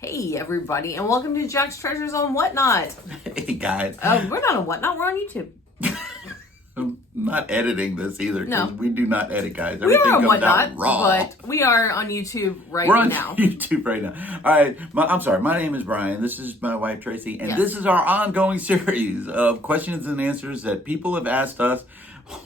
Hey everybody, and welcome to Jack's Treasures on Whatnot. Hey guys. We're not on Whatnot, we're on YouTube. I'm not editing this either because we do not edit, guys. We Everything are on comes Whatnot, out raw. but we are on YouTube right We're on now. YouTube right now. All right. I'm sorry. My name is Brian. This is my wife, Tracy. And this is our ongoing series of questions and answers that people have asked us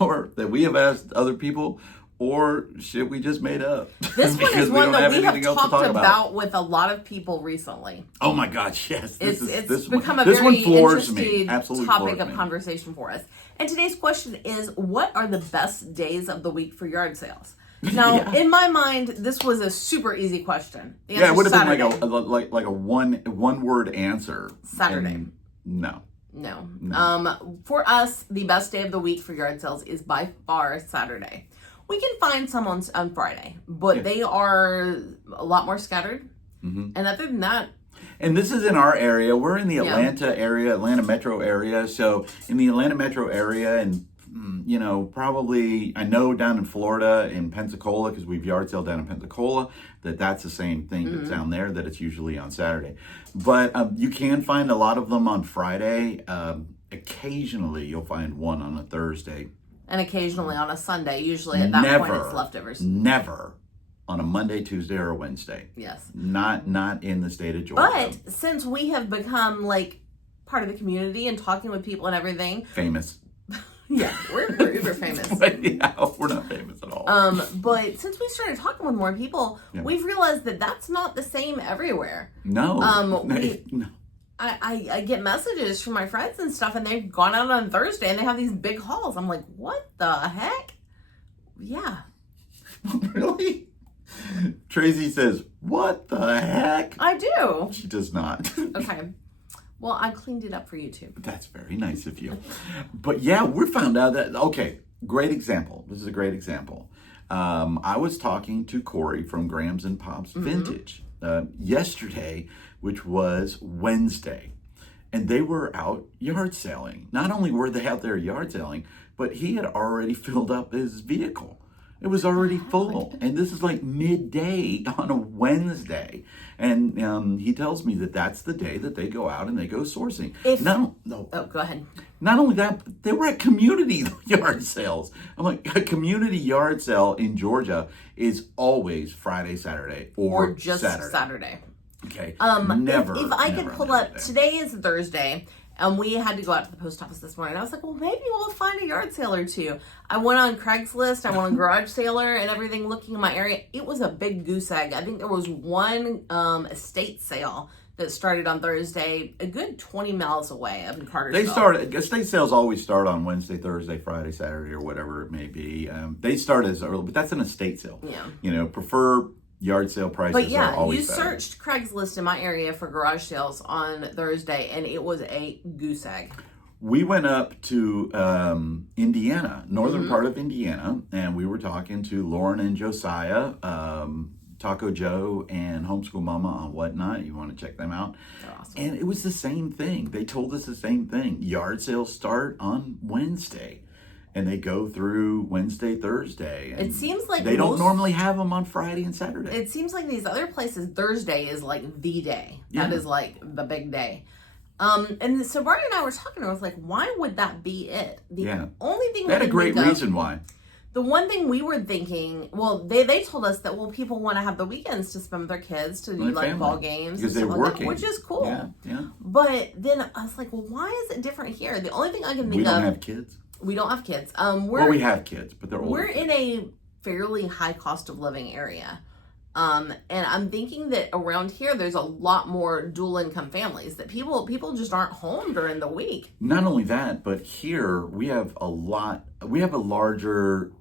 or that we have asked other people or shit we just made up. This one is one that we have talked about with a lot of people recently. Oh my gosh, yes. It's become a very interesting topic of conversation for us. And today's question is, what are the best days of the week for yard sales? Now, in my mind, this was a super easy question. It would have been like a one word answer. Saturday. No. For us, the best day of the week for yard sales is by far Saturday. We can find some on Friday, but they are a lot more scattered. Mm-hmm. And other than that... And this is in our area. We're in the Atlanta area, Atlanta metro area. So in the Atlanta metro area and, probably, I know down in Florida, in Pensacola, because we've yard sale down in Pensacola, that's the same thing that's down there, that it's usually on Saturday. But you can find a lot of them on Friday. Occasionally, you'll find one on a Thursday. And occasionally on a Sunday. Usually at that point it's leftovers. Never on a Monday, Tuesday, or Wednesday. Yes. Not in the state of Georgia. But since we have become like part of the community and talking with people and everything. Famous. Yeah, we're uber famous. But yeah, we're not famous at all. But since we started talking with more people, we've realized that that's not the same everywhere. No. No. I get messages from my friends and stuff, and they've gone out on Thursday and they have these big hauls. I'm like, what the heck? Yeah. Really? Tracy says, what the heck? I do. She does not. Okay. Well, I cleaned it up for you too. That's very nice of you. But yeah, we found out that, great example. This is a great example. I was talking to Corey from Grams and Pops Vintage yesterday, which was Wednesday, and they were out yard selling. Not only were they out there yard selling, but he had already filled up his vehicle. It was already full, and this is like midday on a Wednesday. And he tells me that that's the day that they go out and they go sourcing. Oh, go ahead. Not only that, but they were at community yard sales. I'm like, a community yard sale in Georgia is always Friday, Saturday, or just Saturday. Okay. Never. If I could pull up, today is Thursday, and we had to go out to the post office this morning. I was like, well, maybe we'll find a yard sale or two. I went on Craigslist, I went on Garage Sailor and everything, looking in my area. It was a big goose egg. I think there was one estate sale that started on Thursday, a good 20 miles away up in Cartersville. Estate sales always start on Wednesday, Thursday, Friday, Saturday, or whatever it may be. They start as early, but that's an estate sale. Yeah. Prefer yard sale prices are always better. You searched Craigslist in my area for garage sales on Thursday, and it was a goose egg. We went up to Indiana, northern part of Indiana, and we were talking to Lauren and Josiah, Taco Joe and Homeschool Mama on Whatnot. You want to check them out. They're awesome. And it was the same thing. They told us the same thing. Yard sales start on Wednesday. And they go through Wednesday, Thursday. And it seems like they don't normally have them on Friday and Saturday. It seems like these other places, Thursday is like the day. Yeah. That is like the big day. And so Brian and I were talking, and I was like, why would that be it? The only thing they had a great reason why. The one thing we were thinking, they told us that, people want to have the weekends to spend with their kids, to do like ball games. Because they're working. Which is cool. Yeah. But then I was like, well, why is it different here? The only thing I can think of. We don't have kids. We don't have kids. We have kids, but they're older. We're in a fairly high cost of living area. And I'm thinking that around here, there's a lot more dual income families, that people just aren't home during the week. Not only that, but here we have a larger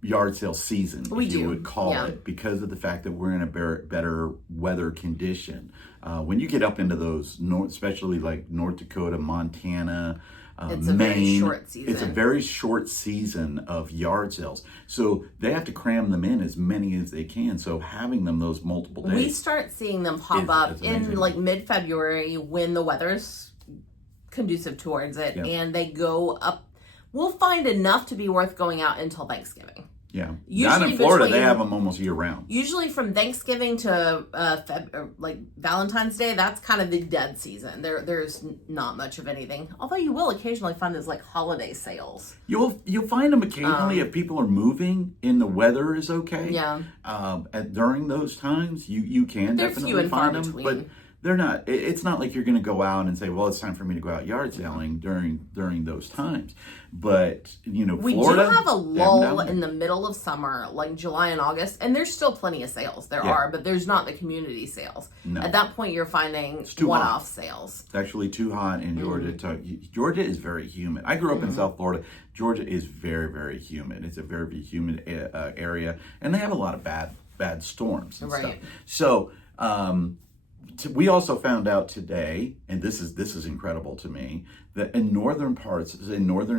yard sale season, you would call it, because of the fact that we're in a better weather condition. When you get up into those, especially like North Dakota, Montana, it's a very short season. It's a very short season of yard sales. So they have to cram them in as many as they can. So having them those multiple days. We start seeing them pop up in like mid-February when the weather's conducive towards it, and they go up. We'll find enough to be worth going out until Thanksgiving. Yeah. Usually down in Florida, they between- have them almost year round. Usually from Thanksgiving to like Valentine's Day, that's kind of the dead season. There's not much of anything. Although you will occasionally find those like holiday sales. You'll find them occasionally if people are moving and the weather is okay. Yeah. During those times, you can They're definitely few and far find them, between. but they're not. It's not like you're going to go out and say, "Well, it's time for me to go out yard selling during those times." But We Florida, do have a lull down in the middle of summer, like July and August, and there's still plenty of sales. There are, but there's not the community sales. No. At that point, you're finding too one-off sales. It's actually too hot in Georgia. Georgia is very humid. I grew up in South Florida. Georgia is very, very humid. It's a very, very humid area, and they have a lot of bad storms and stuff. So we also found out today, and this is incredible to me, that in northern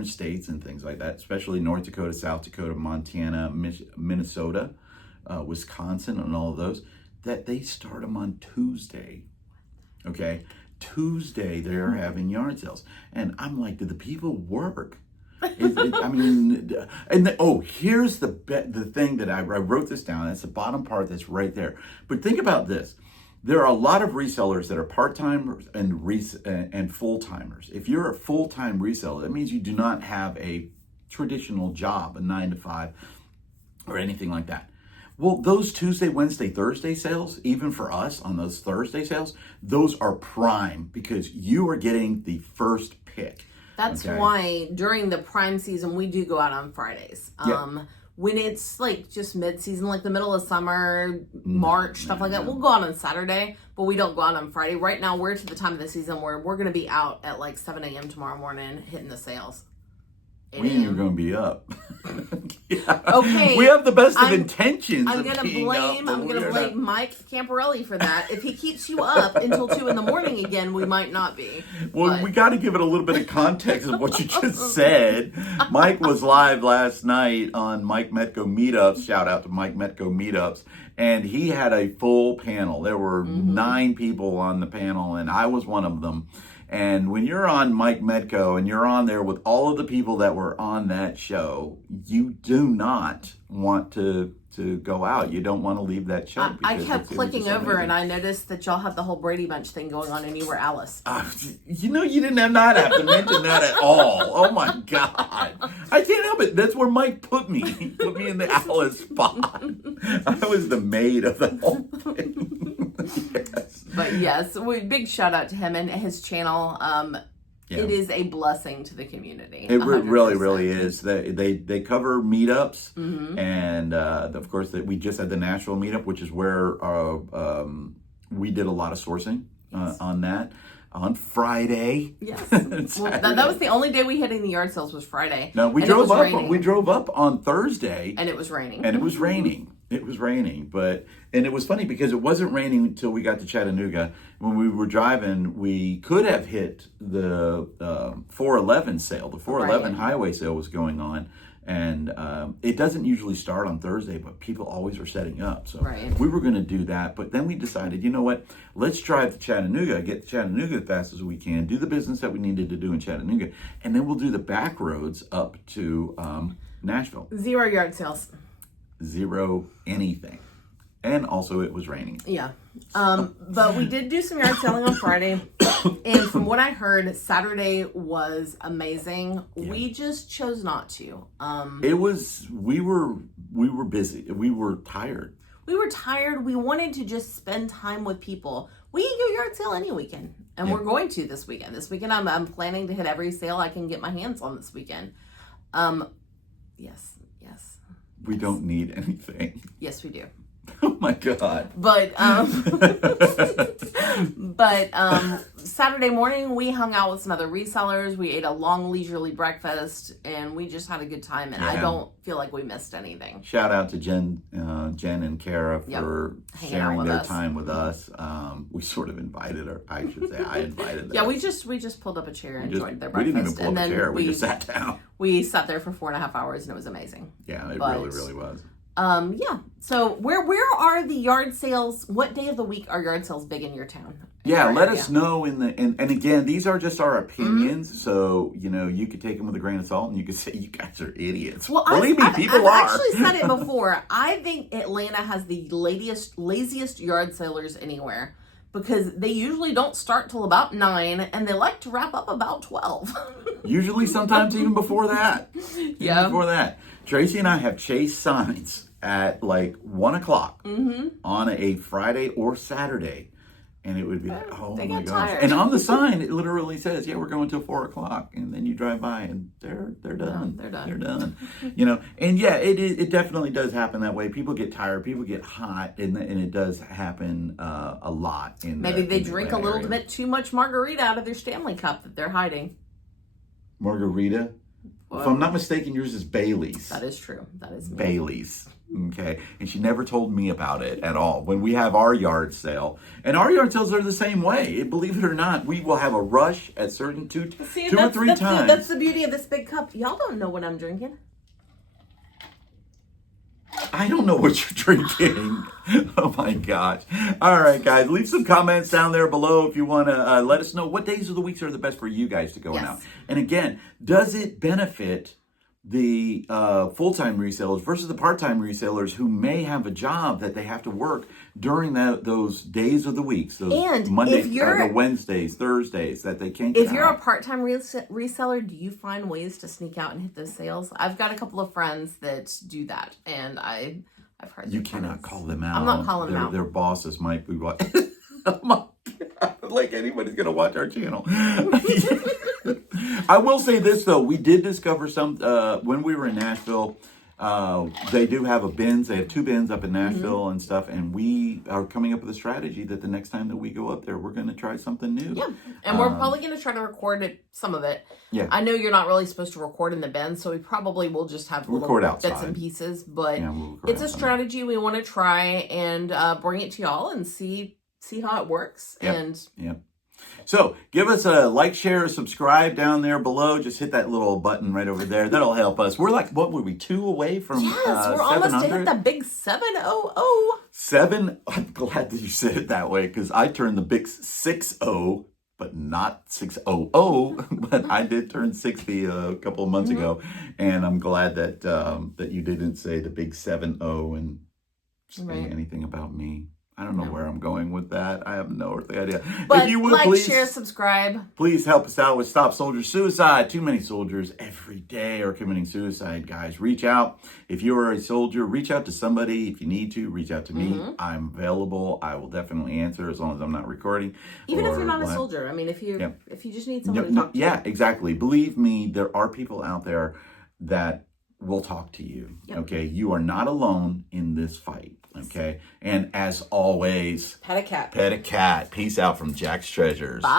states and things like that, especially North Dakota, South Dakota, Montana, Minnesota, Wisconsin, and all of those, that they start them on Tuesday. Okay, Tuesday they're having yard sales, and I'm like, do the people work? Here's the thing that I wrote this down. That's the bottom part that's right there. But think about this. There are a lot of resellers that are part-timers and full-timers. If you're a full-time reseller, that means you do not have a traditional job, a 9-to-5, or anything like that. Well, those Tuesday, Wednesday, Thursday sales, even for us on those Thursday sales, those are prime because you are getting the first pick. That's why during the prime season, we do go out on Fridays. When it's like just mid-season, like the middle of summer, March, stuff like that, we'll go out on Saturday, but we don't go out on Friday. Right now, we're to the time of the season where we're going to be out at like 7 a.m. tomorrow morning hitting the sales. We ain't even going to be up. Okay. We have the best of intentions. I'm gonna blame Mike Camporelli for that. If he keeps you up until 2 a.m. again, we might not be. Well, we got to give it a little bit of context of what you just said. Mike was live last night on Mike Metco Meetups. Shout out to Mike Metco Meetups. And he had a full panel. There were 9 people on the panel, and I was one of them. And when you're on Mike Metco and you're on there with all of the people that were on that show, you do not want to go out. You don't want to leave that show. I kept clicking over and I noticed that y'all had the whole Brady Bunch thing going on and you were Alice. You didn't have to mention that at all. Oh my God. I can't help it. That's where Mike put me. He put me in the Alice spot. I was the maid of the whole thing. Yes. But yes, big shout out to him and his channel. It is a blessing to the community. It really, really is. They cover meetups, and of course we just had the Nashville meetup, which is where we did a lot of sourcing on that. On Friday. Yes. Well, that was the only day we had any yard sales was Friday. No, we drove up on Thursday. And it was raining. It was raining, and it was funny because it wasn't raining until we got to Chattanooga. When we were driving, we could have hit the 411 sale. The 411 highway sale was going on. And it doesn't usually start on Thursday, but people always are setting up. So we were going to do that. But then we decided, you know what? Let's drive to Chattanooga, get to Chattanooga as fast as we can, do the business that we needed to do in Chattanooga, and then we'll do the back roads up to Nashville. 0 yard sales. 0 anything. And also it was raining. Yeah. But we did do some yard selling on Friday. And from what I heard, Saturday was amazing. Yeah. We just chose not to. We were busy. We were tired. We wanted to just spend time with people. We can go yard sale any weekend. And we're going to this weekend. This weekend I'm planning to hit every sale I can get my hands on this weekend. Yes. We don't need anything. Yes, we do. Oh my God. But Saturday morning we hung out with some other resellers. We ate a long leisurely breakfast and we just had a good time, and I don't feel like we missed anything. Shout out to Jen and Kara for sharing their time with us. We sort of invited her. I should say I invited them. Yeah, we just pulled up a chair and joined their breakfast. We didn't even pull up a chair. We just sat down. We sat there for 4.5 hours and it was amazing. Yeah, it really was. Yeah. So where are the yard sales? What day of the week are yard sales big in your town? Yeah, let us know and again, these are just our opinions, so you could take them with a grain of salt, and you could say you guys are idiots. Well, believe me, people I've are. actually said it before. I think Atlanta has the laziest yard salers anywhere, because they usually don't start till about 9, and they like to wrap up about 12. Usually, sometimes even before that. Yeah. Before that, Tracy and I have chased signs at like 1 o'clock on a Friday or Saturday. And it would be like, oh They my get gosh. tired. And on the sign, it literally says, yeah, we're going till 4 o'clock. And then you drive by and they're done. They're done. They're done. And yeah, it definitely does happen that way. People get tired. People get hot. And it does happen a lot. Maybe they drink a little area. bit too much margarita out of their Stanley cup that they're hiding. Margarita? Well, if I'm not mistaken, yours is Bailey's. That is true. That is me. Bailey's. Okay. And she never told me about it at all. When we have our yard sale, and our yard sales are the same way. Believe it or not, we will have a rush at certain two or three times. That's the beauty of this big cup. Y'all don't know what I'm drinking. I don't know what you're drinking. Oh my gosh. All right, guys. Leave some comments down there below if you want to let us know what days of the weeks are the best for you guys to go out. And again, does it benefit the full-time resellers versus the part-time resellers who may have a job that they have to work during those days of the weeks, those Mondays, the Wednesdays, Thursdays that they can't get If you're out. a part-time reseller, do you find ways to sneak out and hit those sales? I've got a couple of friends that do that, and I've heard You cannot call them out. I'm not calling them out. Their bosses might be like, oh my God, like anybody's going to watch our channel. I will say this, though. We did discover some, when we were in Nashville, they do have a bins. They have 2 bins up in Nashville and stuff. And we are coming up with a strategy that the next time that we go up there, we're going to try something new. Yeah. And we're probably going to try to record some of it. Yeah. I know you're not really supposed to record in the bins, so we probably will just have little bits and pieces. But it's a strategy we want to try and bring it to y'all and see how it works. Yep. So give us a like, share, subscribe down there below. Just hit that little button right over there. That'll help us. We're like, what were we, 2 away from Yes, we're almost to hit the big 700. 7. I'm glad that you said it that way, because I turned the big 60, but not 600. But I did turn 60 a couple of months ago, and I'm glad that that you didn't say the big 70 and say anything about me. I don't know where I'm going with that. I have no earthly idea. But if you would, like, please, share, subscribe. Please help us out with Stop Soldier Suicide. Too many soldiers every day are committing suicide, guys. Reach out. If you are a soldier, reach out to somebody. If you need to, reach out to me. I'm available. I will definitely answer as long as I'm not recording. Even if you're not a soldier. I mean, if you just need someone to talk to. Yeah, exactly. Believe me, there are people out there that will talk to you. Okay? You are not alone in this fight. Okay? And as always, Pet a cat. Pet a cat. Peace out from Jack's Treasures. Bye.